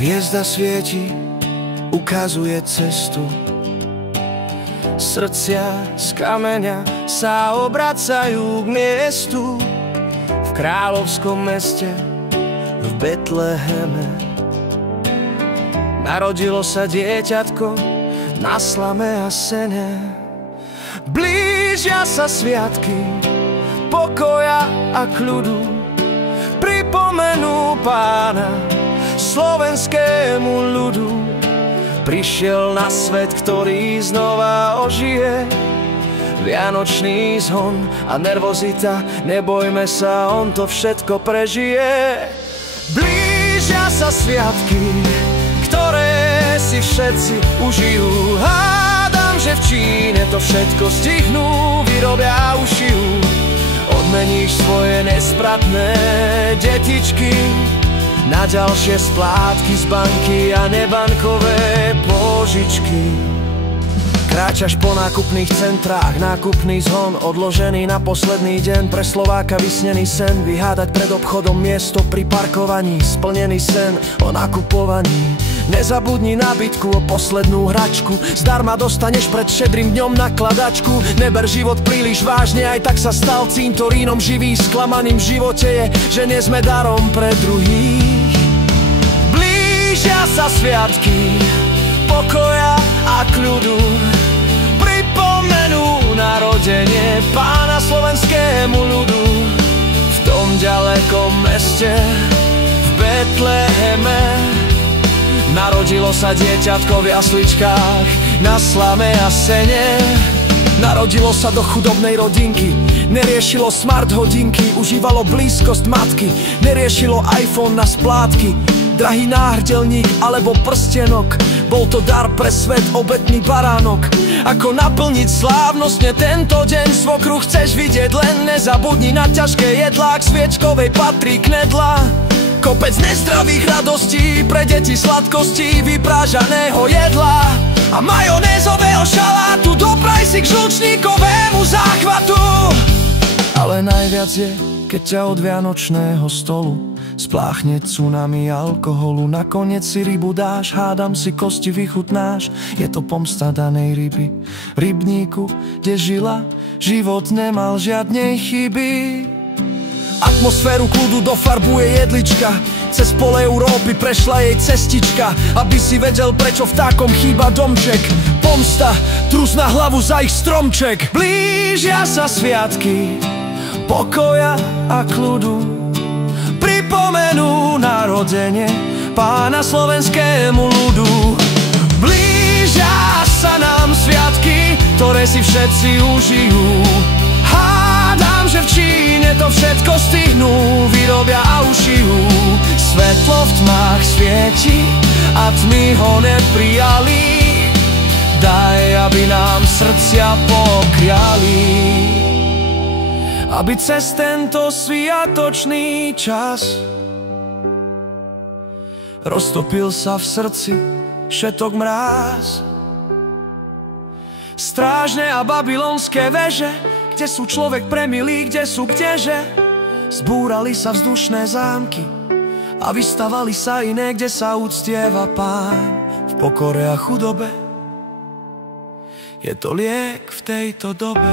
Hviezda svieti, ukazuje cestu. Srdcia z kameňa sa obracajú k miestu. V kráľovskom meste, v Betleheme, narodilo sa dieťatko na slame a sene. Blížia sa sviatky pokoja a kľudu, pripomenú Pána slovenskému ľudu. Prišiel na svet, ktorý znova ožije. Vianočný zhon a nervozita, nebojme sa, on to všetko prežije. Blížia sa sviatky, ktoré si všetci užijú. Hádam, že v Číne to všetko stihnú, vyrobia a ušijú. Odmeníš svoje nespratné detičky na ďalšie splátky z banky a nebankové pôžičky. Kráčaš po nákupných centrách, nákupný zhon odložený na posledný deň. Pre Slováka vysnený sen, vyhádať pred obchodom miesto pri parkovaní. Splnený sen o nakupovaní. Nezabudni na bitku o poslednú hračku, zdarma dostaneš pred Štedrým dňom nakladačku. Neber život príliš vážne, aj tak sa stal cintorínom živý. Sklamaným v živote je, že nie sme darom pre druhých. Blížia sa sviatky pokoja a kľudu, pripomenú narodenie Pána slovenskému ľudu. V tom ďalekom meste, v Betleheme, narodilo sa dieťatko v jasličkách na slame a sene. Narodilo sa do chudobnej rodinky, neriešilo smart hodinky, užívalo blízkosť matky, neriešilo iPhone na splátky, drahý náhrdelník alebo prstenok. Bol to dar pre svet, obetný baránok. Ako naplniť slávnostne tento deň, svokru chceš vidieť, len nezabudni na ťažké jedlá. K sviečkovej patrí knedla, kopec nezdravých radostí, pre deti sladkostí vyprážaného jedla a majonézového šalátu. Dopraj si k žlčníkovému záchvatu. Ale najviac je, keď ťa od vianočného stolu spláchne tsunami alkoholu. Nakoniec si rybu dáš, hádam si kosti vychutnáš. Je to pomsta danej ryby v rybníku, kde žila, život nemal žiadnej chyby. Atmosféru kľudu dofarbuje jedlička, cez pole Európy prešla jej cestička. Aby si vedel, prečo vtákom chýba domček. Pomsta, trus na hlavu za ich stromček. Blížia sa sviatky pokoja a kľudu, pripomenú narodenie Pána slovenskému ľudu. Blížia sa nám sviatky, ktoré si všetci užijú. Hádam, že v Číne to všetko stihnú, vyrobia a ušijú. Svetlo v tmách svieti a tmy ho neprijali. Daj, aby nám srdcia pokriali, aby cez tento sviatočný čas roztopil sa v srdci všetok mráz. Strážne a babylonské veže, kde sú človek premilý, kde sú kdeže. Zbúrali sa vzdušné zámky a vystavali sa iné, kde sa uctieva Pán. V pokore a chudobe je to liek v tejto dobe.